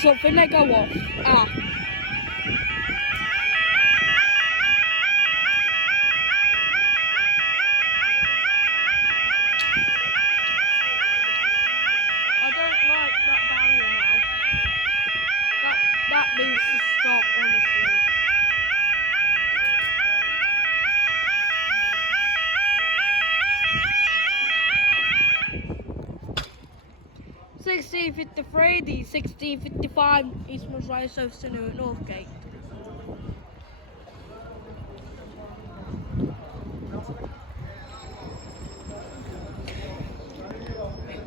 something, they go off. Ah. I don't like that barrier now. That needs to stop, honestly. 1653, the 1655 Eastman's Rise of Sinner at Northgate.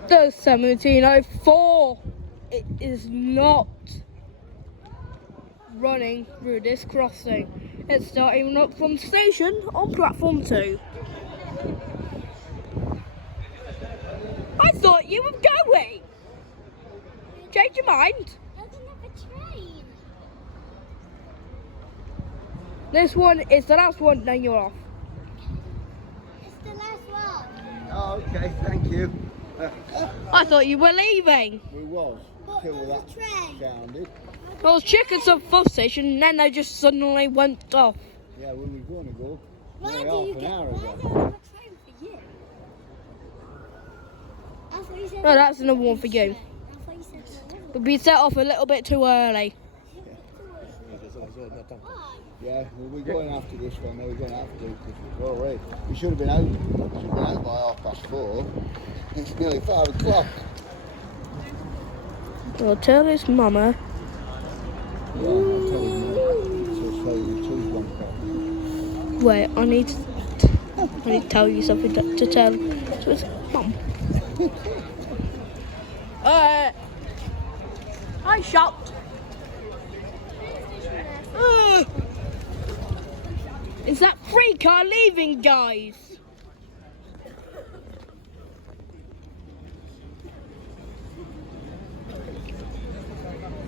The 1704, it is not running through this crossing. It's starting up from the station on platform 2. I thought you were going. Change your mind. There's another train. This one is the last one, then you're off. It's the last one. Oh, okay, thank you. I thought you were leaving. We was, But till there's that a train. sounded. Well, chickens at the station, and then they just suddenly went off. Yeah, we were going to go. Why Nearly do you half an get? hour Why is ago. there another train for you? I thought you said. No, that's another one for you. I thought you said there wasn't. But we set off a little bit too early. Why? Yeah, we're going after this one. We're going to have to because we're already. We should have been out. We should have been out by 4:30. It's nearly 5 o'clock. I'll tell his mama. Yeah, I'll tell you. So tell you too, one o'clock. Wait, I need to tell you something to tell to his mum. I shout. Is that free car leaving, guys?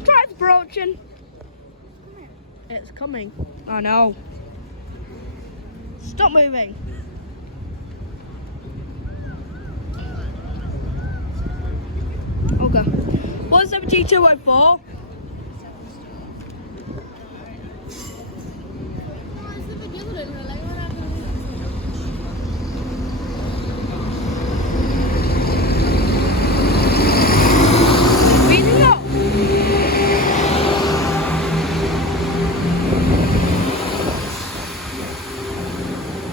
Train's approaching. It's coming. I know. Stop moving. Okay. 17204. Speeding up.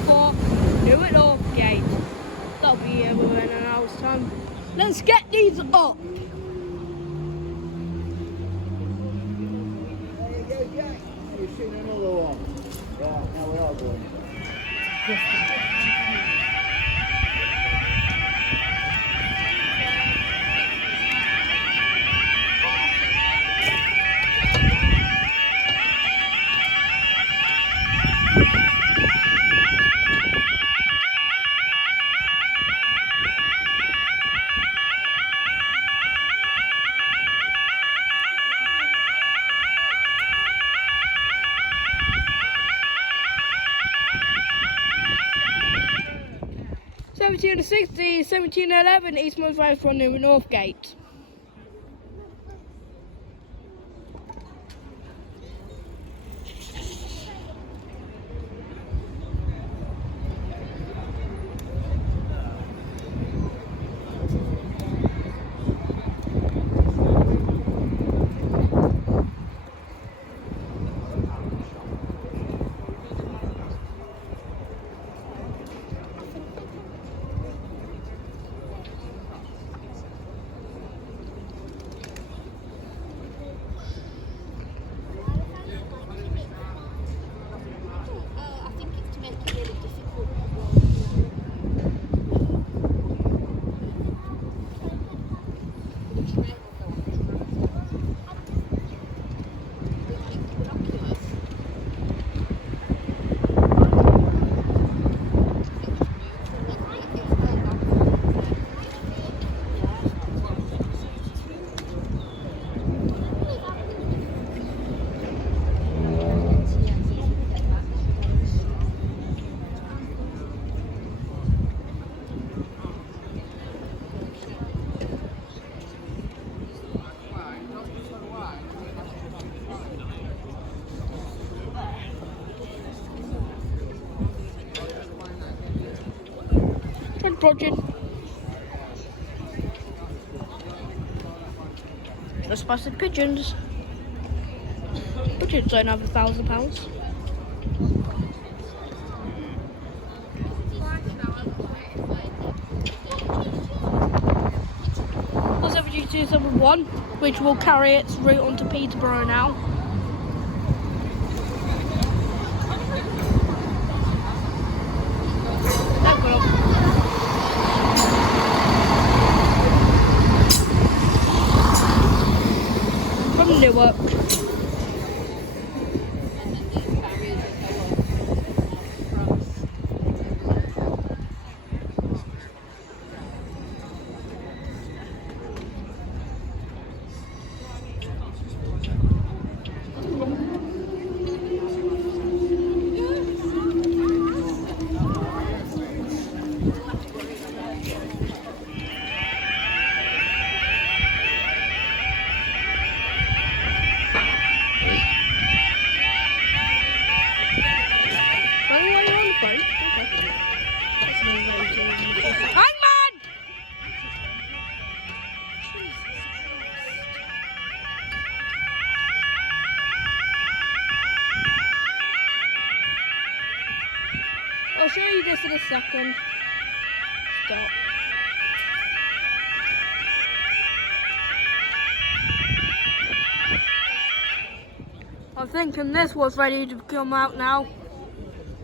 For New at Northgate. That'll be here within an hour's time. Let's get these up. Yeah. You've seen another one. Right, now we are going. Seventeen to 60, 1711, Eastman's Rise from New Northgate. Blodging. Trespassing pigeons. Pigeons don't have £1,000. That's FG271, which will carry its route onto Peterborough now. From Newark. Hangman! I'll show you this in a second. Stop. I'm thinking this was ready to come out now.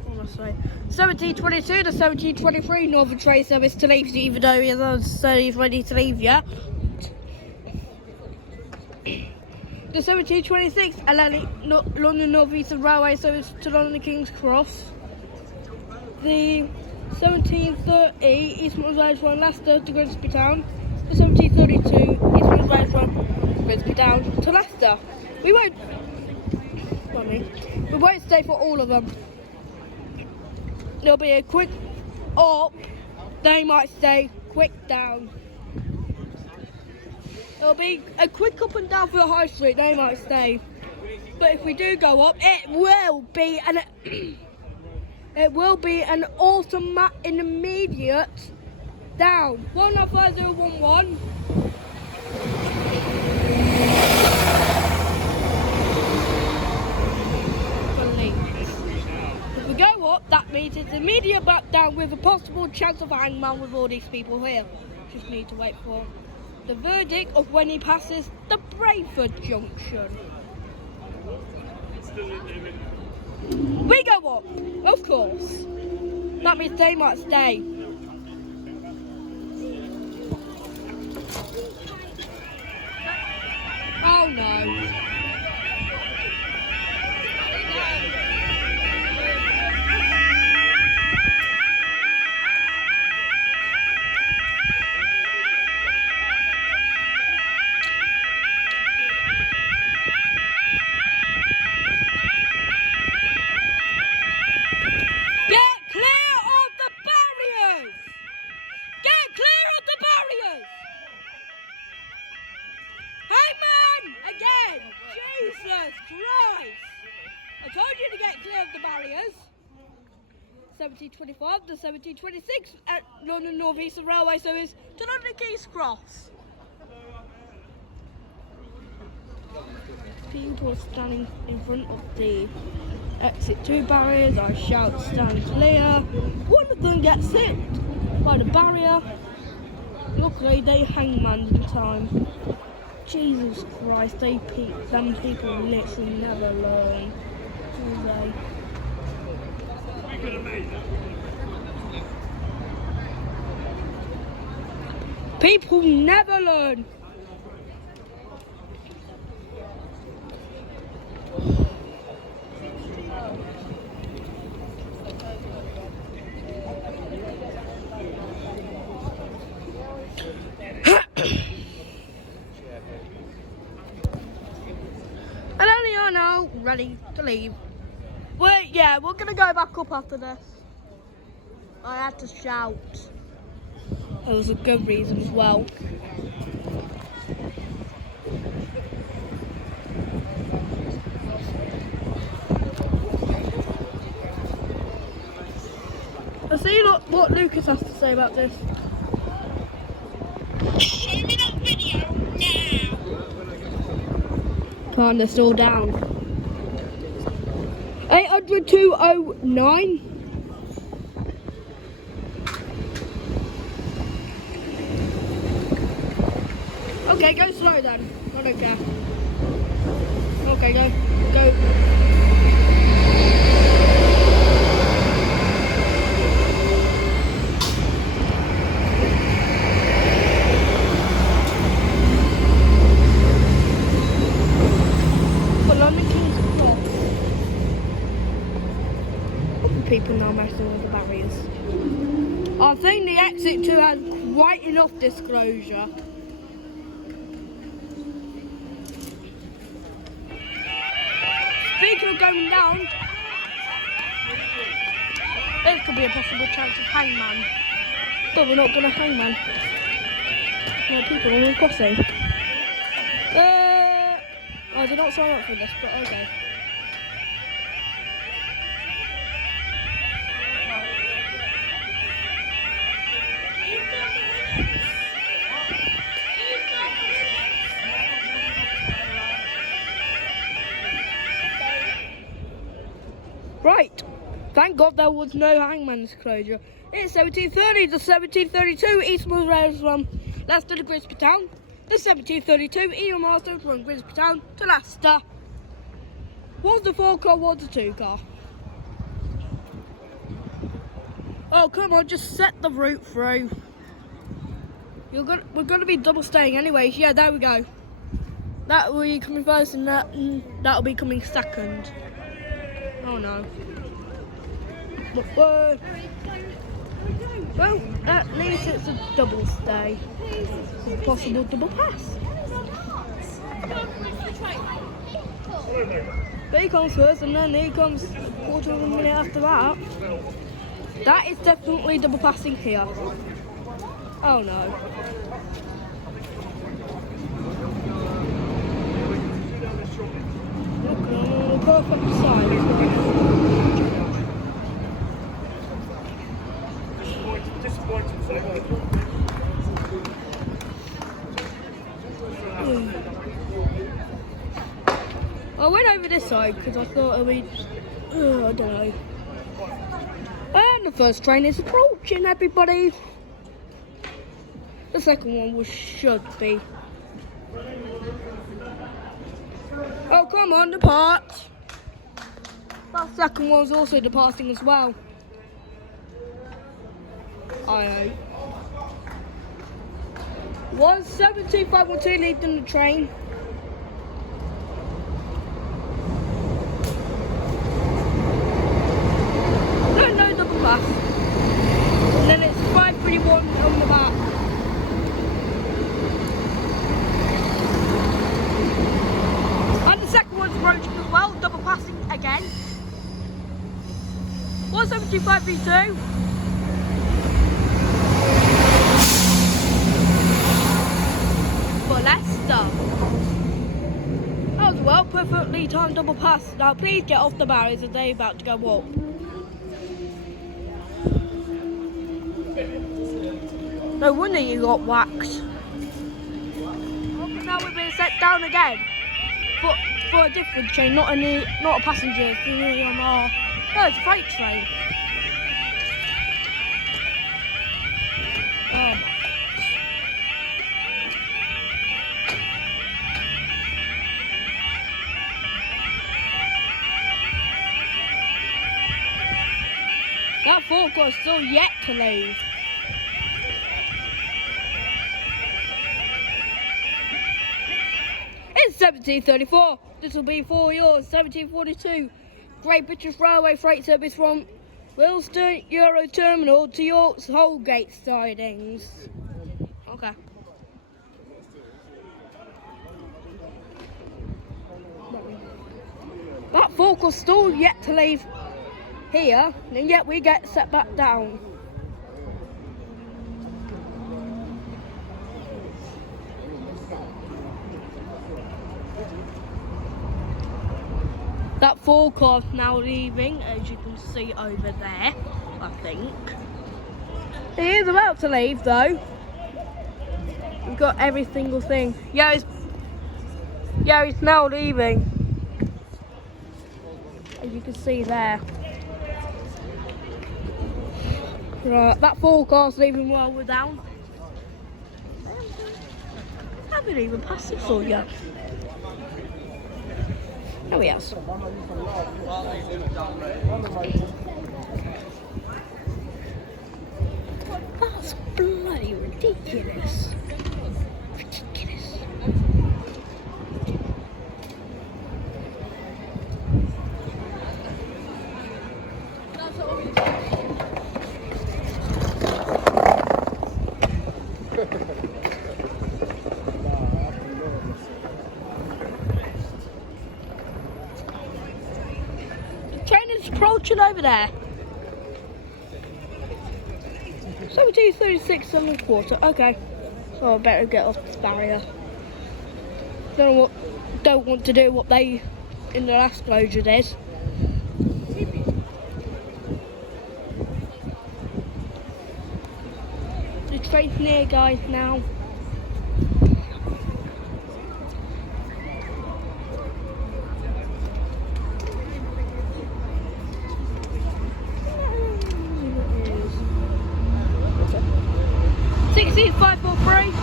Honestly. 1722 to 1723 Northern Train Service to leave, even though he doesn't say he's ready to leave yet. The 1726 London North Eastern Railway Service to London King's Cross. The 1730 East Midlands Line Leicester to Grimsby Town. The 1732 East Midlands Line Grimsby Town to Leicester. We won't stay for all of them. There'll be a quick up, they might stay quick down. There'll be a quick up and down for the high street, they might stay. But if we do go up, it will be an automatic, an immediate down. 15011. Go up, that means it's immediate back down with a possible chance of a hangman with all these people here. Just need to wait for the verdict of when he passes the Brayford Junction. We go up, of course. That means they might stay. Oh no. Jesus Christ! I told you to get clear of the barriers. 1725 to 1726 at London North Eastern Railway Service to London King's Cross. People standing in front of the exit 2 barriers. I shout, stand clear. One of them gets hit by the barrier. Luckily, they hangman in time. Jesus Christ, them people literally never learn, do they? People never learn. And only I know, ready to leave. We're gonna go back up after this. I had to shout. It was a good reason as well. I'll see you lot what Lucas has to say about this. Show me that video now. Come on, they're still down. 800-209. Okay, go slow then. I don't care. Okay, go. People now messing with the barriers. I think the exit 2 has quite enough disclosure. Speaking of going down, there could be a possible chance of hangman. But we're not going to hangman. No people are crossing. I did not sign up for this, but okay. Right, thank God there was no hangman's closure. It's 1730 to 1732, East Mills Rails from Leicester to Grimsby Town. The 1732 Ian Marston from Grimsby Town to Leicester. Was the 4-car, was the 2-car? Oh come on, just set the route through. We're gonna be double staying anyways. Yeah, there we go. That will be coming first, and that'll be coming second. Oh no. Well, at least it's a double stay. A possible double pass. But he comes first, and then he comes a quarter of a minute after that. That is definitely double passing here. Oh no. Look on the perfect side. I went over this side because I thought it would be, I don't know. And the first train is approaching, everybody. The second one should be. Oh, come on, depart. That second one's also departing as well. I know. 17512 leading the train. No double pass. And then it's 531 on the back. And the second one's approaching as well, double passing again. 175v2. For Leicester. That was well perfectly timed double pass. Now please get off the barriers as they're about to go up. No wonder you got waxed. Okay, now we're being set down again. For a different train, not a passenger. No, it's a freight train. Oh. That forecourt is still yet to leave. It's 1734. This will be for yours. 1742. Great British Railway freight service from Wilston Euro Terminal to York's Holgate sidings. Okay. That forecourt is still yet to leave here, and yet we get set back down. That forecourt now leaving, as you can see over there, I think. He is about to leave though. We've got every single thing. Yeah, he's now leaving. As you can see there. Right, that forecast leaving while we're down. I haven't even passed it all yet. Oh yes. That's bloody ridiculous. Ridiculous. The train is approaching over there. 17:36 and a quarter. Okay. So I better get off this barrier. Don't want to do what they in the last closure did. The train's near, guys, now. Sixteen 543.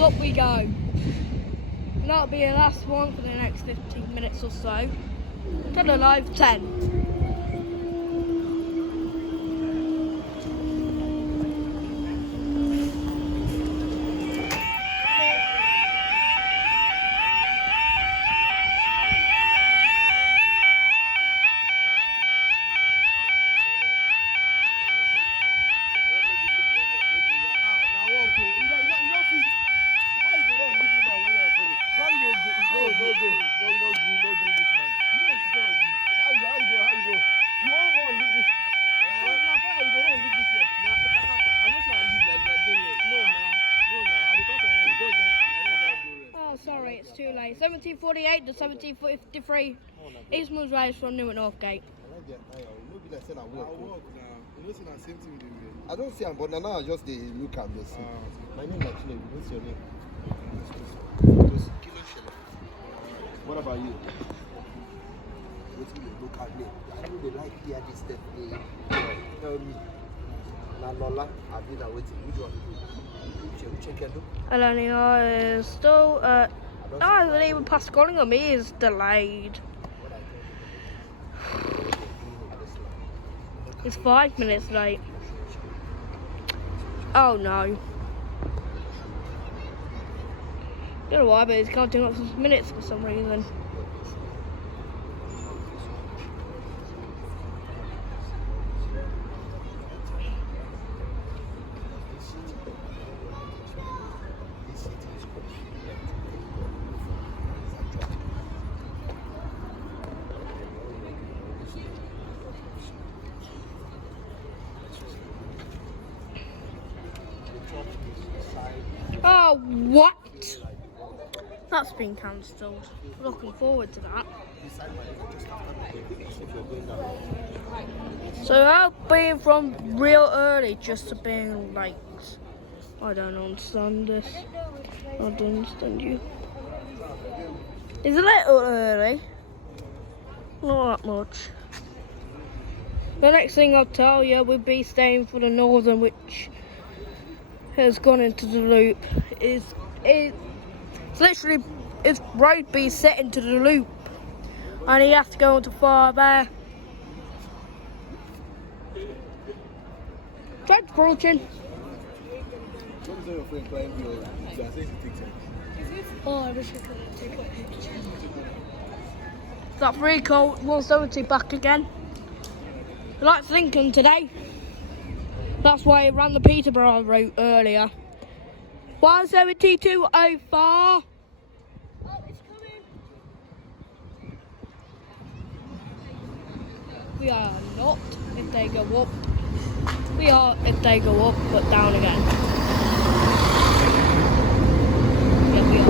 Up we go. And that'll be the last one for the next 15 minutes or so. Till the live 10. Sorry, it's too late. 1748 to 1753. Eastman's Rise from Newark Northgate. I don't see him, but now I just they look at me. My name is Chile. What's your name? What about you? What's your local name? I know they like hear this stuff. Tell me. Na Lola, I've been waiting. Which one? Check it out. Elenia is still I haven't even passed Collingham. He is delayed. It's 5 minutes late. Oh no. Don't know why, but it's counting up some minutes for some reason. Oh, what? That's been cancelled. Looking forward to that. So I'll be from real early just to being late. I don't understand this. I don't understand you. It's a little early. Not that much. The next thing I'll tell you, we'll be staying for the Northern, which has gone into the loop. It's literally his road be set into the loop, and he has to go into far there. Train's approaching. Oh, I wish I could take a picture. That free call 170 back again. I like thinking today. That's why I ran the Peterborough route earlier. 172.04. Oh, it's coming. We are not if they go up. We are if they go up, but down again. Yeah, we are.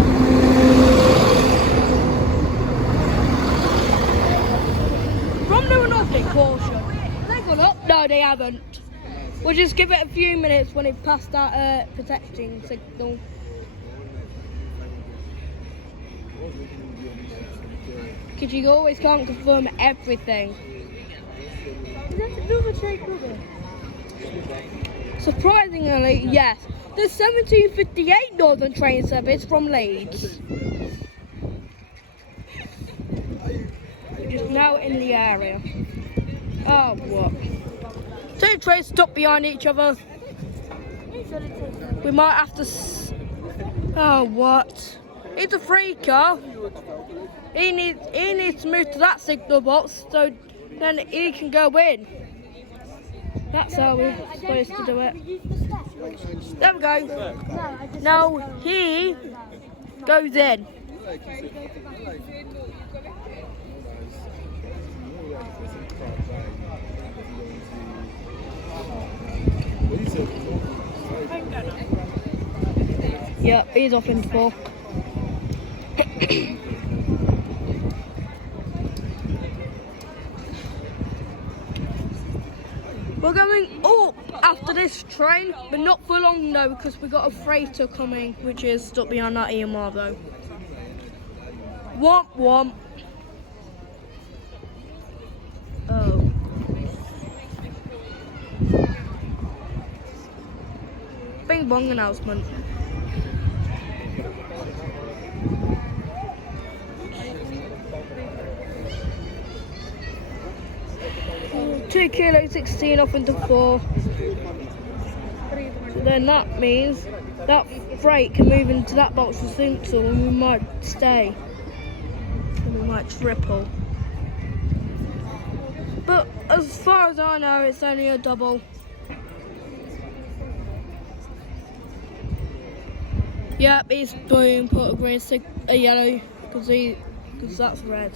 From the nothing caution. They gone up? No, they haven't. We'll just give it a few minutes when it passed that protecting signal. Because you always can't confirm everything. Is that another train coming? Surprisingly, yes. There's 1758 Northern train service from Leeds. Just now in the area. Oh, what? Two trains stuck behind each other. We might have to. Oh, what? It's a free car. He needs to move to that signal box so then he can go in. That's how we're supposed to do it. There we go. Now he goes in. Yeah, he's off in 4. We're going up after this train, but not for long though, because we got a freighter coming, which is stuck behind that EMR though. Womp womp. Oh. Bing bong announcement. Two kilo 16 off into 4. So then that means that freight can move into that box of Sinsel and we might stay. And we might triple. But as far as I know, it's only a double. Yep, he's boom, put a green a yellow, because that's red.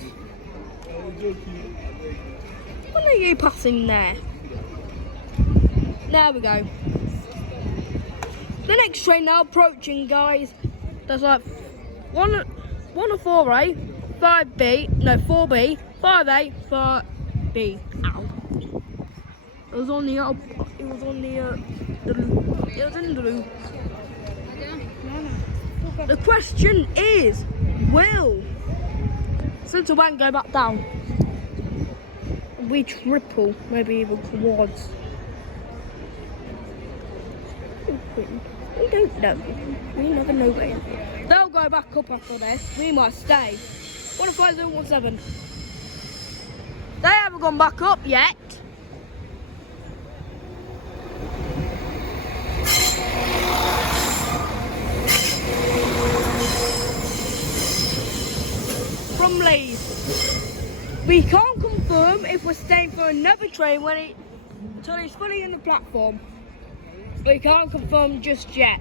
When are you passing there? There we go. The next train now approaching, guys. There's like 1 of 4A, 5B, no 4B, 5A, 5B. Ow. It was on the it was in the loop. The question is, will Central Bank go back down? We triple, maybe even towards. We don't know. We never know where. They'll go back up after this. We might stay. 15017. They haven't gone back up yet. From Leeds. We can't confirm if we're staying for another train until it's fully in the platform. We can't confirm just yet.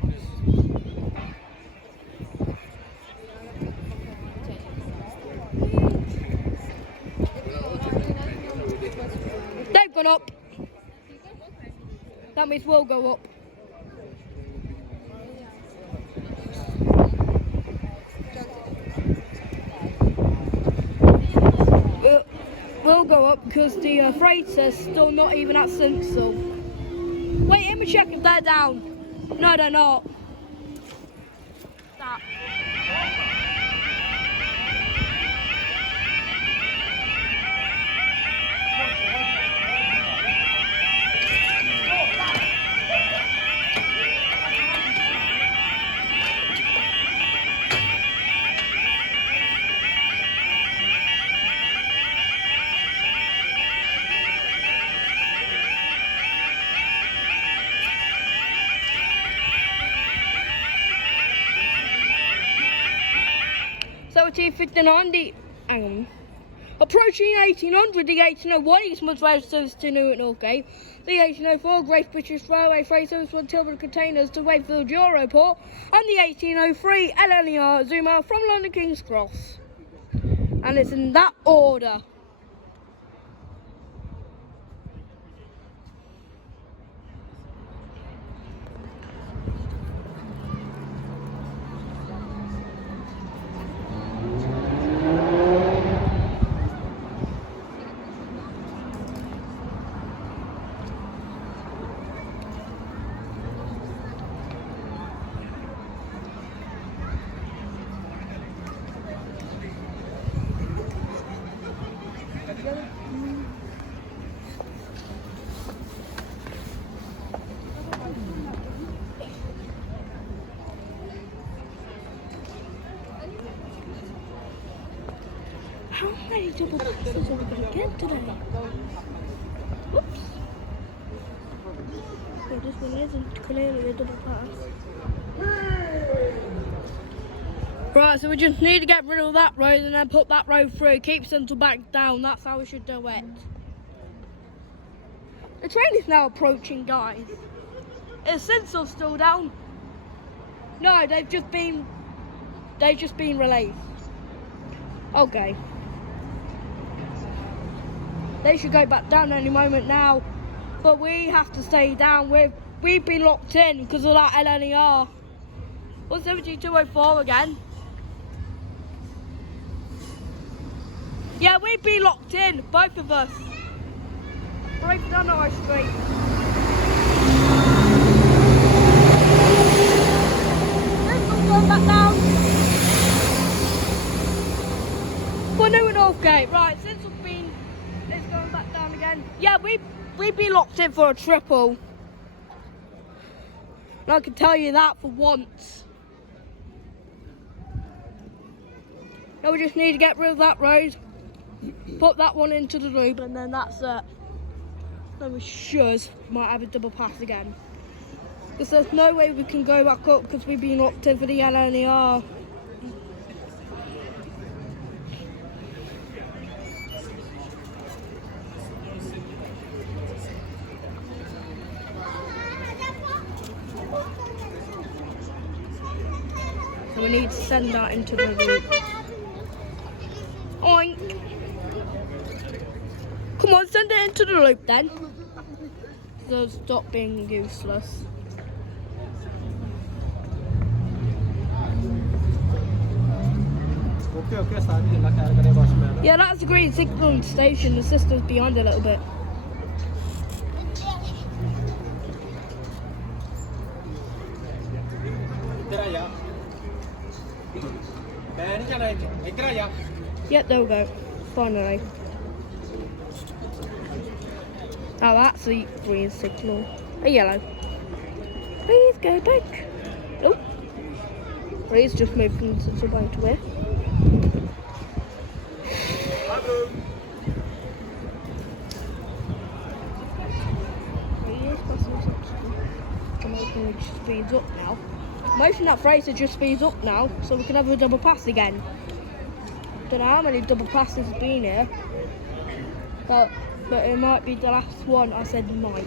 They've gone up. That means we'll go up. We'll go up because the freighter's still not even at Sinsel. Wait, let me check if they're down. No, they're not. That. So T59, hang on. Approaching 1800, the 1801 Eastman's Rail Service to Newark Northgate, the 1804 Great British Railway Freight Service from Tilbury Containers to Wakefield Europort, and the 1803 LNER Zuma from London King's Cross. And it's in that order. How many double passes are we going to get today? Whoops. Well, this one isn't clearly a double pass. Right, so we just need to get rid of that road and then put that road through. Keep central back down, that's how we should do it. The train is now approaching, guys. Is Central still down? No, they've just been released. Okay. They should go back down any moment now, but we have to stay down. We've been locked in because of that LNER. What's 7204 again? Yeah, we've been locked in, both of us. Right down our street. Let's go back down. For Newark Northgate, right? Since we've been, it's going back down again. Yeah, we've been locked in for a triple. And I can tell you that for once. Now we just need to get rid of that road, put that one into the loop, and then that's it. Then we might have a double pass again. Because there's no way we can go back up because we've been locked in for the LNER. So we need to send that into the loop. Oink! Come on, send it into the loop then. So stop being useless. Yeah, that's a green signal station. The system's behind a little bit. Yep, there we go. Finally. Oh, that's the green signal. A yellow. Please go back. Oh. Please just move from the way to where. Just speeds up now. Most of that freighter just speeds up now, so we can have a double pass again. Don't know how many double passes have been here, but it might be the last one. I said might.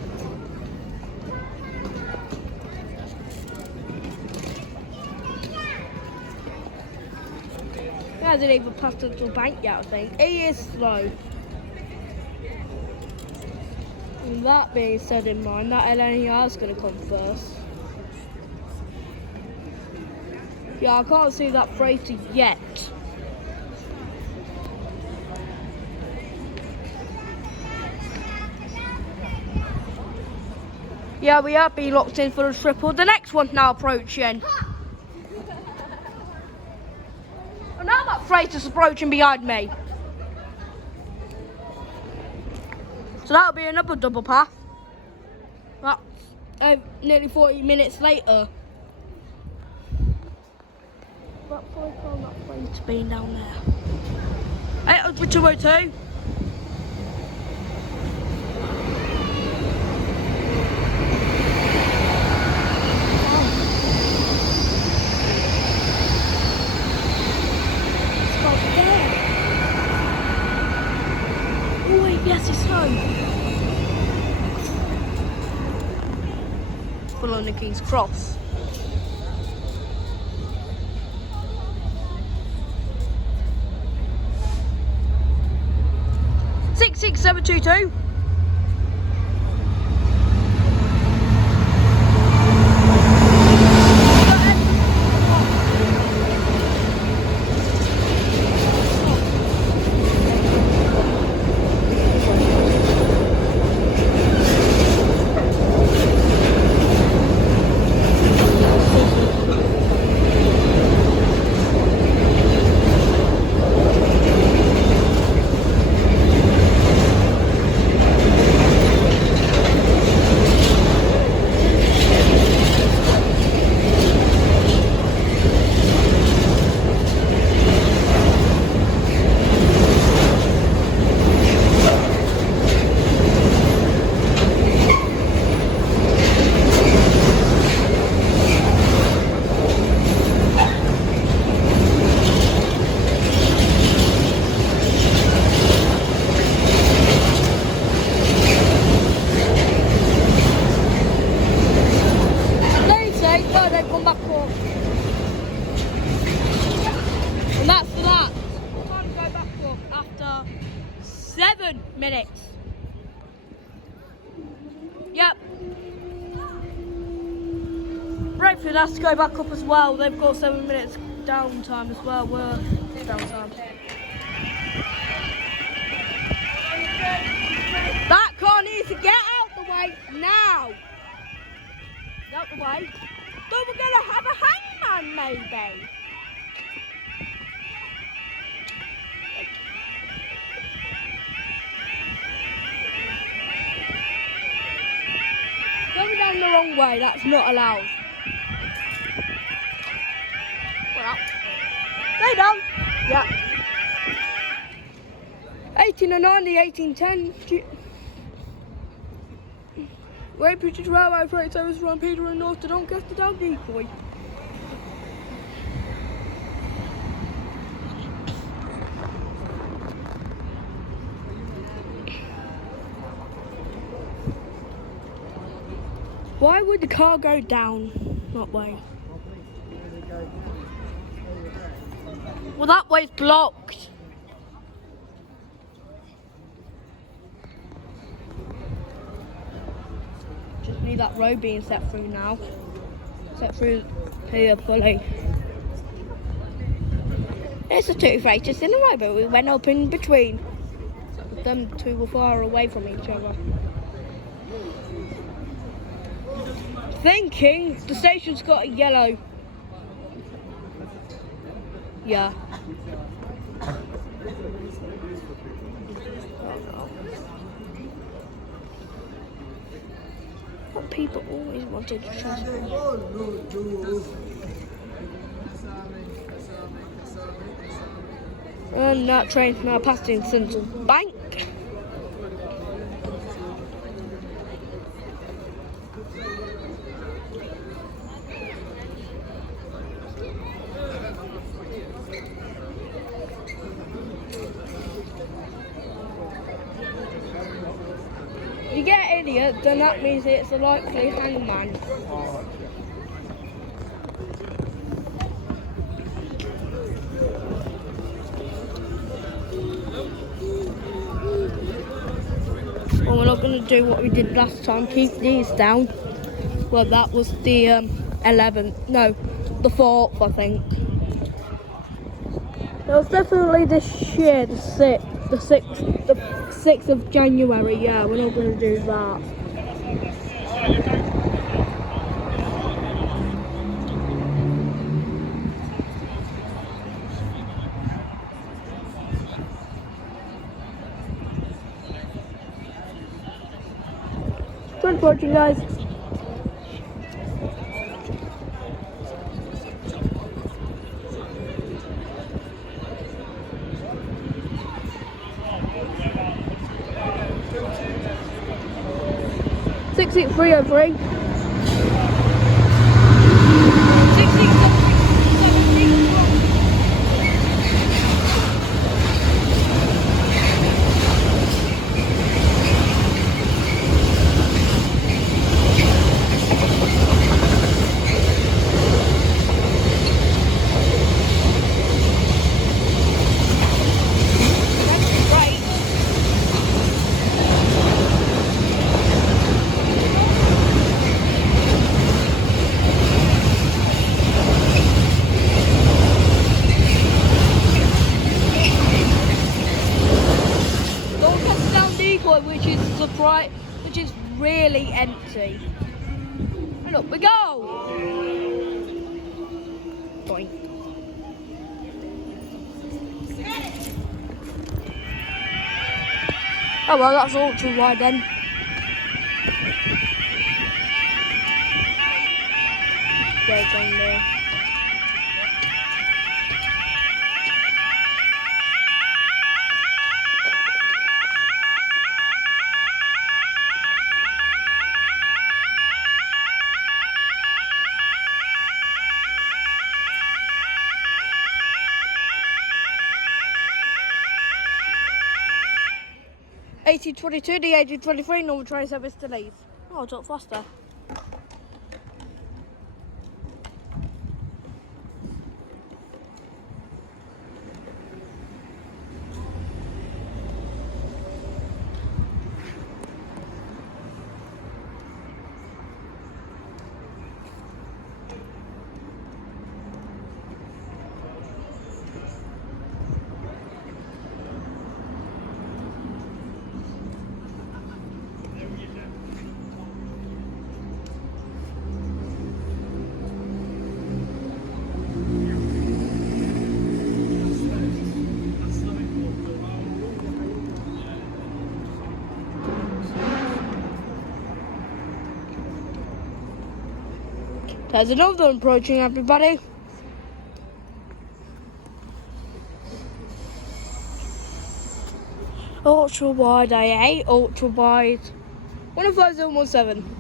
He hasn't even passed up to the bank yet, I think. He is slow. And that being said in mind, that LNER is going to come first. Yeah, I can't see that freighter yet. Yeah, we have been locked in for a triple. The next one's now approaching. And now that freighter's approaching behind me. So that'll be another double pass. That's nearly 40 minutes later. That freighter's been down there. 802. on the King's Cross. Six 722. And that's for that. Time to go back up after 7 minutes. Yep. Brentford has to go back up as well. They've got 7 minutes downtime as well. We're downtime. That car needs to get out the way now. Out the way. Then we're going to have a hangman maybe. Going down the wrong way, that's not allowed. Well, they done. Yeah. 18 and 90, 1810. Great British Railway freight service from Peter and North to Doncaster down decoy. Why would the car go down that way? Well, that way's blocked. Just need that road being set through now. Set through here fully. There's the two freighters in a row, but we went up in between. Them two were far away from each other. Thinking the station's got a yellow. Yeah. What people always wanted to transfer. And that train's now passing Central Bank. If you get idiot, then that means it's a likely hangman. Well, we're not going to do what we did last time, keep these down. Well, that was the 11th, no, the 4th, I think. It was definitely this year, the 6th of January, yeah, we're not going to do that. Thanks for watching, guys. Six 303. 6 go! Boink. Oh well, that's ultra wide then. There's on there. $80.22, the $80.23, normal train service delays. Oh, it's up faster. There's another one approaching, everybody. Ultra wide, I hate ultra wide. 15017.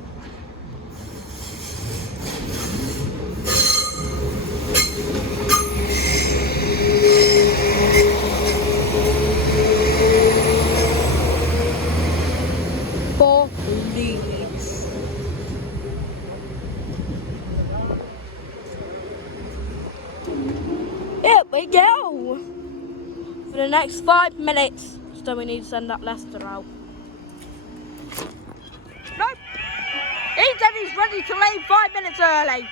Please. Here we go. For the next 5 minutes. So we need to send that Leicester out. No! He said he's ready to leave 5 minutes early.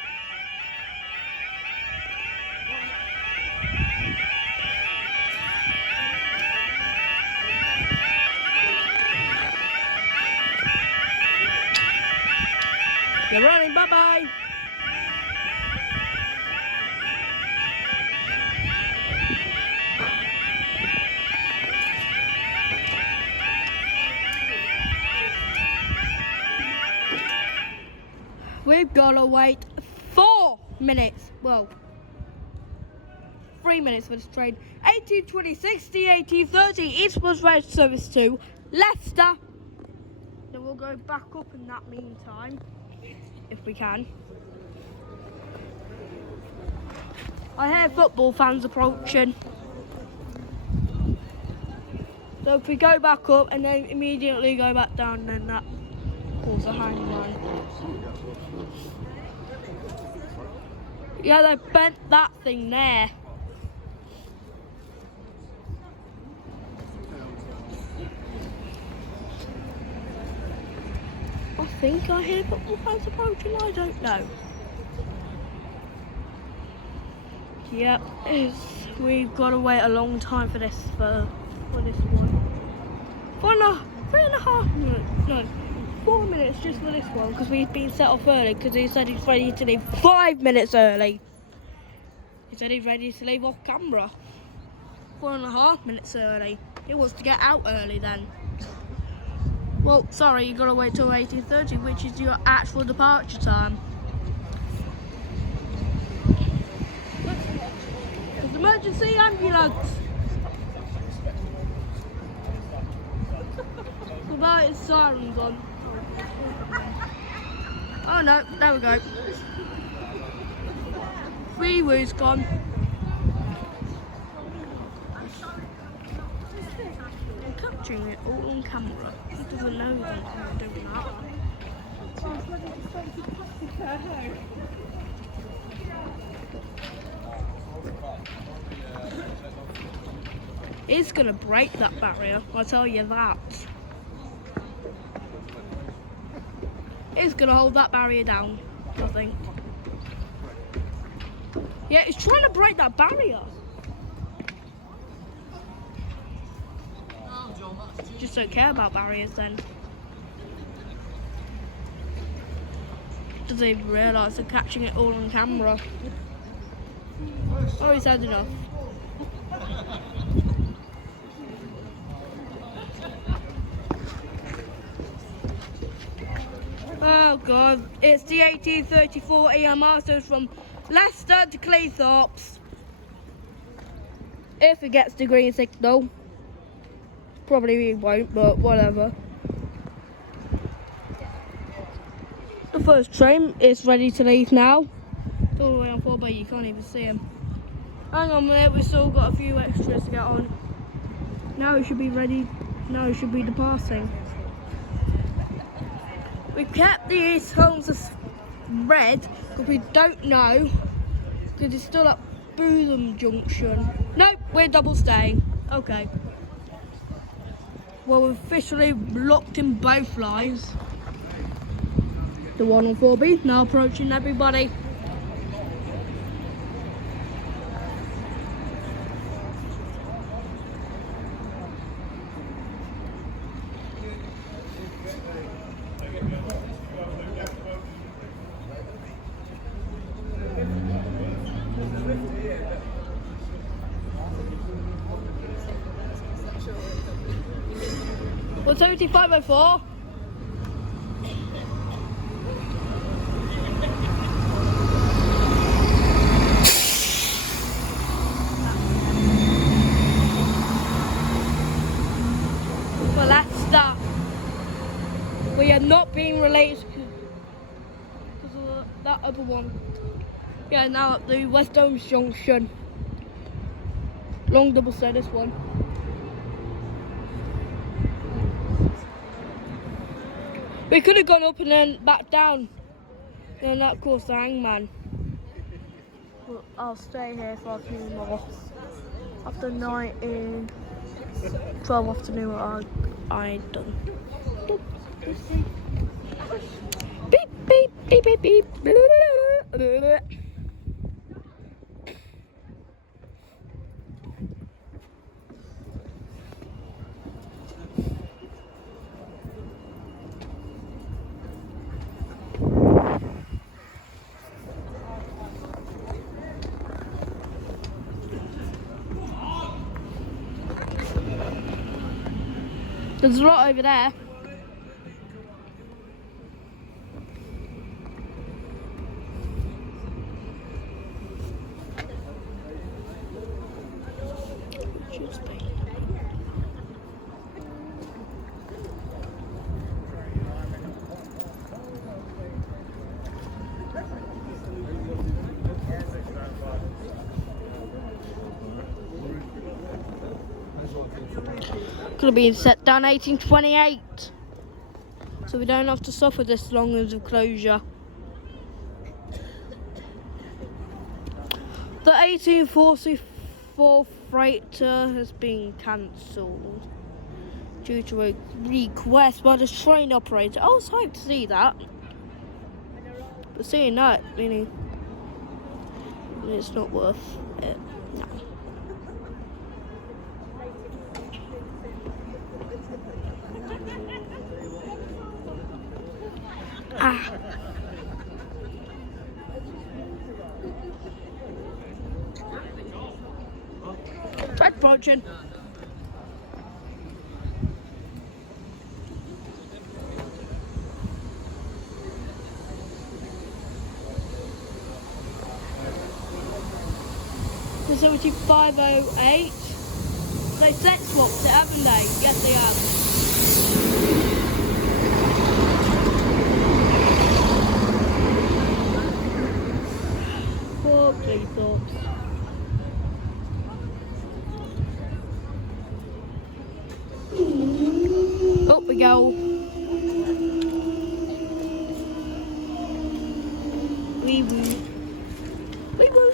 You're running, bye-bye. We've got to wait 4 minutes. Well, 3 minutes for this train. 18:20, 18:30. East was rail service to Leicester. Then we'll go back up in that meantime, if we can. I hear football fans approaching. So if we go back up and then immediately go back down, then that pulls a hangman. Yeah, they bent that thing there. I think I hear football fans approaching, I don't know. Yep, we've got to wait a long time for this for this one. 3.5 minutes, no, 4 minutes just for this one, because we've been set off early because he said he's ready to leave 5 minutes early. He said he's ready to leave off camera 4.5 minutes early. He wants to get out early then. Well, sorry, you got to wait till 18:30, which is your actual departure time. There's emergency ambulance. About his siren gone. Oh no, there we go. Free woo's gone. I'm capturing it all on camera. He doesn't know that I'm doing that. It's gonna break that barrier, I'll tell you that. It's gonna hold that barrier down, I think. Yeah, it's trying to break that barrier. Just don't care about barriers then. doesn't even realise they're catching it all on camera. Oh, he's had enough. Oh God, it's the 1834 EMR, so it's from Leicester to Cleethorpes. If it gets the green signal. Probably won't, but whatever. The first train is ready to leave now. It's all the way on 4, but you can't even see him. Hang on a minute, we've still got a few extras to get on. Now it should be ready. Now it should be departing. We kept these homes as red because we don't know, because it's still at Bootham Junction. Nope, we're double staying. Okay. Well, we're officially locked in both lines. The one on 4B now approaching everybody. Well, 7504. Well, that's that. We are not being released because of that other one. Yeah, now at the West Holmes Junction. Long double stay, this one. We could have gone up and then back down. And that caused the hangman. Well, I'll stay here for a few more. After 12 afternoon, I done. Beep, beep, beep, beep, beep. There's a lot over there. Could have been set down 1828, so we don't have to suffer this long as a closure. The 1844 freighter has been cancelled due to a request by the train operator. I was hyped to see that, but seeing that, really, it's not worth it. No. Ah. Try approaching. The 7508. They set swapped it, haven't they? Yes, they have. Poor Cleethorpes. Up we go. Wee woo. Wee woo.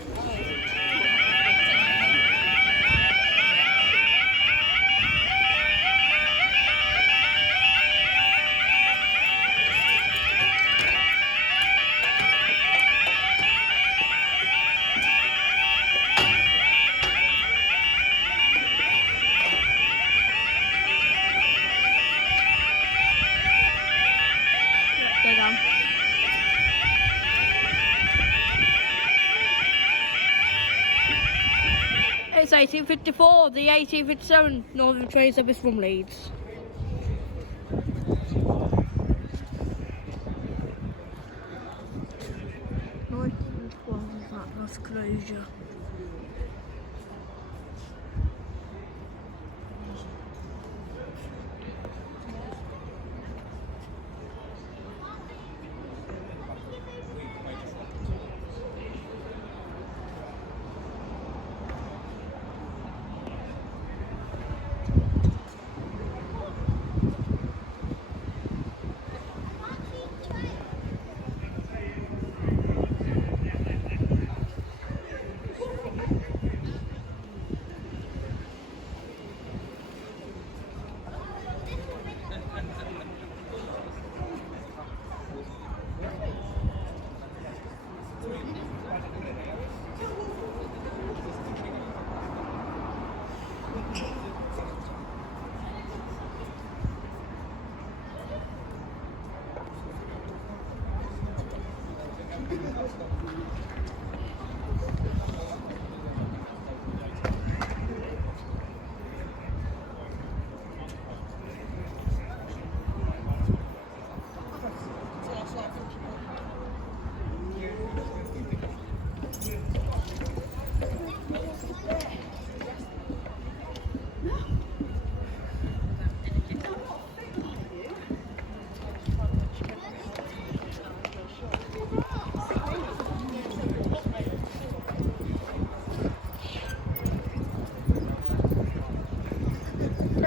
They're done. it's 1854, the 1857 Northern Train Service from Leeds. That last closure.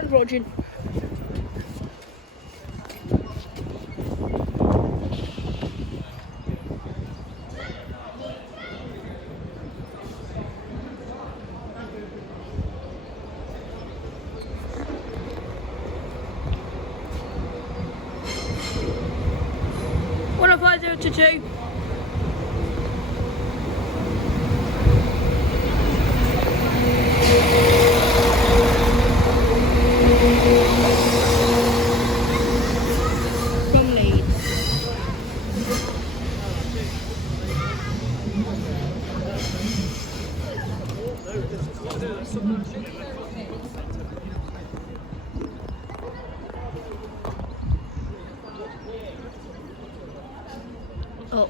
Roger. One of 5022. From Leeds. Up.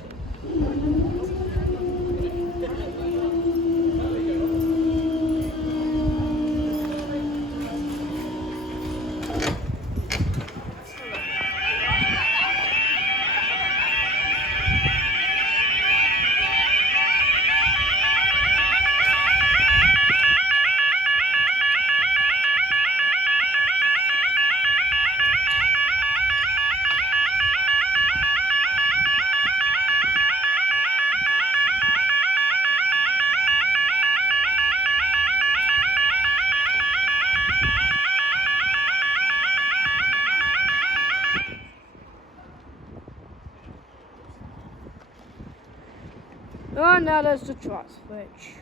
Oh, now there's the track switch.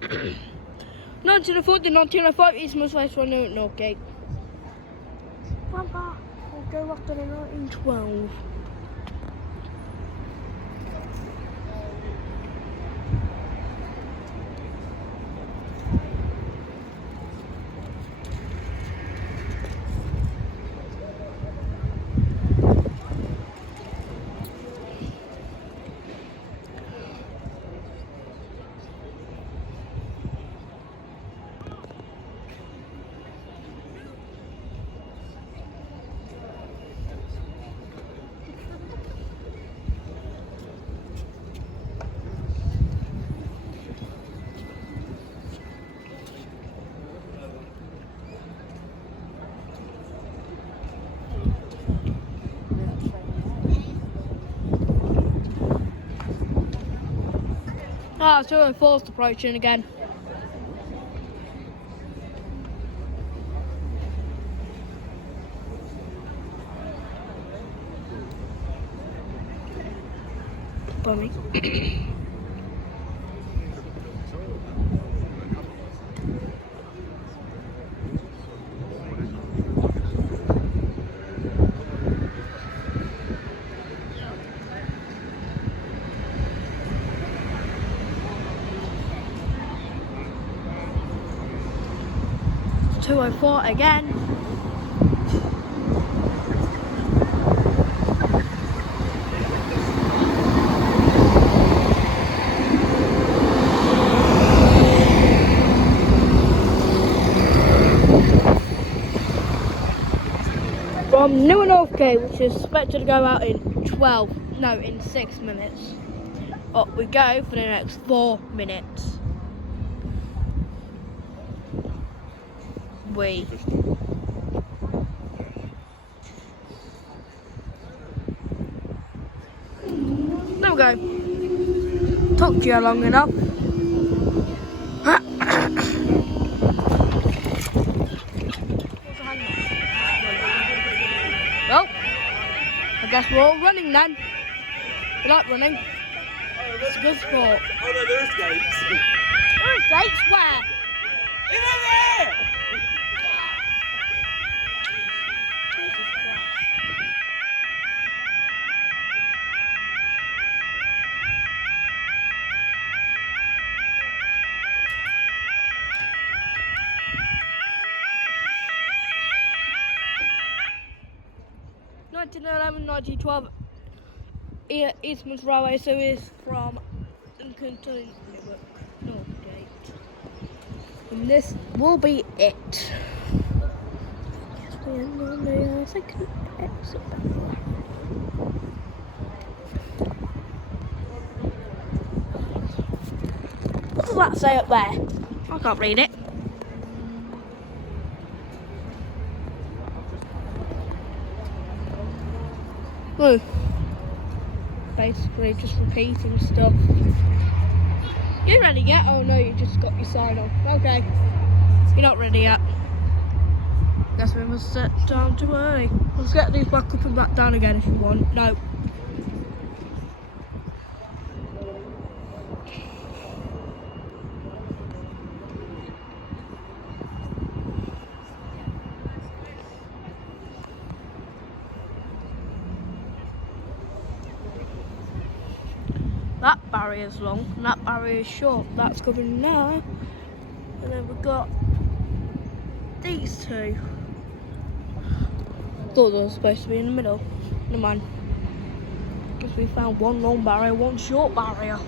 1940, 1905, Eastman's West 1 Northgate. Grandpa, we'll go after the 1912. Ah, so we're forced approaching again. Bummy. 204 again. From New and Northgate, which is expected to go out in 6 minutes. Up we go for the next 4 minutes. There we go. Took you long enough. Well, I guess we're all running then. We like running. It's a good sport. Oh no, there's gates. There's gates where? In there! Jesus Christ. Eastman's Railway Service from Lincoln to Northgate. And this will be it. Yes, we are on the second exit. What does that say up there? I can't read it. Oh. Basically just repeating stuff. You ready yet? Oh no, you just got your sign on. Okay. You're not ready yet. Guess we must sit down too early. Let's get these back up and back down again if you want. No. That barrier's long and that barrier's short. That's coming now. And then we've got these two. Thought they were supposed to be in the middle. Never mind. Guess we found one long barrier, one short barrier.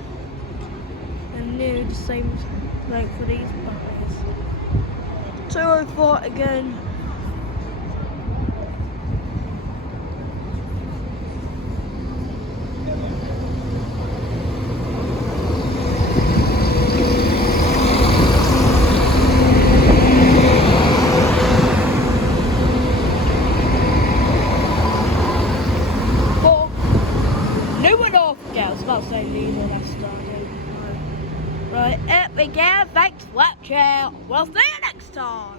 And nearly the same length for these barriers. 204 again. Right, up we go. Thanks for watching. We'll see you next time.